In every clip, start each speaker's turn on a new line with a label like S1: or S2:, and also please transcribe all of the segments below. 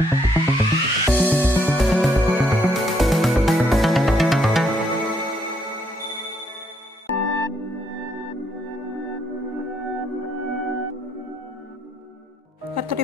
S1: கத்துடைய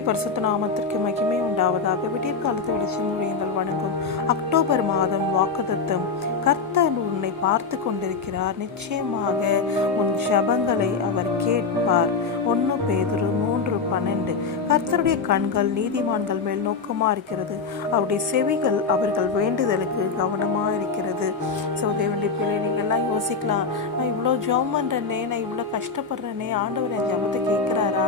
S1: பரிசுத்த நாமத்திற்கு மகிமை உண்டாவதாக. விடியற்காலத்து வெளிச்சி வெளிச்சம் வணங்கும் அக்டோபர் மாதம் வாக்குதத்தம் கர்த்தர் உன்னை பார்த்து கொண்டிருக்கிறார். நிச்சயமாக உன் ஜெபங்களை அவர் கேட்பார். ஒன்று பேதுரு மூன்று பன்னெண்டு. கர்த்தருடைய கண்கள் நீதிமான்கள் மேல் நோக்கமாக இருக்கிறது. அவருடைய செவிகள் அவர்கள் வேண்டுதலுக்கு கவனமாக இருக்கிறது. ஸோ தேவனுடைய பிள்ளை நீங்கள்லாம் யோசிக்கலாம். நான் இவ்வளோ ஜெபம் பண்ணுறேனே நான் இவ்வளோ கஷ்டப்படுறேனே ஆண்டவர் என் ஜெபத்தை கேட்குறாரா?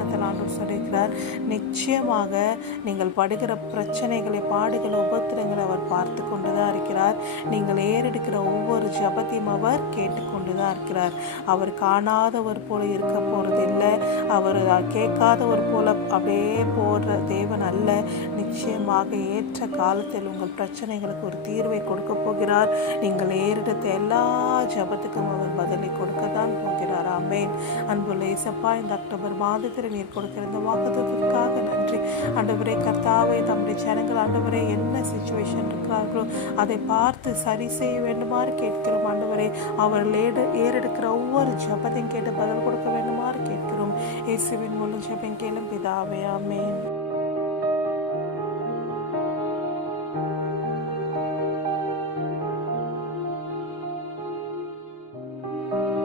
S1: வசனத்தில் ஆண்டவர் சொல்லியிருக்கிறார் நிச்சயமாக நீங்கள் படுகிற பிரச்சனைகளை பாடுகளை உபத்திரங்களை அவர் பார்த்து கொண்டு தான் இருக்கிறார். நீங்கள் ஏறெடுக்கிற ஒவ்வொரு ஜபத்தையும் அவர் கேட்டுக்கொண்டு தான் இருக்கிறார். அவர் காணாதவர் போல இருக்க போகிறதில்லை அவர் கேட்காதவர் போல அப்படியே போடுற தேவன் அல்ல. நிச்சயமாக ஏற்ற காலத்தில் உங்கள் பிரச்சனைகளுக்கு ஒரு தீர்வை கொடுக்க போகிறார். நீங்கள் ஏறெடுத்த எல்லா ஜபத்துக்கும் அவர் பதிலை கொடுக்க தான் ஆமேன். அன்புள்ள இசப்பா இந்த அக்டோபர் மாதத்தில் நீர் கொடுக்கிற இந்த வாக்குத்தத்திற்காக நன்றி. ஆண்டவரே கர்த்தாவே தம்முடைய ஜனங்கள் ஆண்டவரே என்ன சுச்சுவேஷன் இருக்கிறார்களோ அதை பார்த்து சரி செய்ய வேண்டுமாறு கேட்கிறோம். ஆண்டவரே அவர்கள் ஏடு ஏறெடுக்கிற ஒவ்வொரு ஜபத்தையும் கேட்டு பதில் கொடுக்க வேண்டுமாறு கேட்கிறோம். இயேசுவின் மூலம் ஜபம் கேளும் பிதாவே ஆமேன்.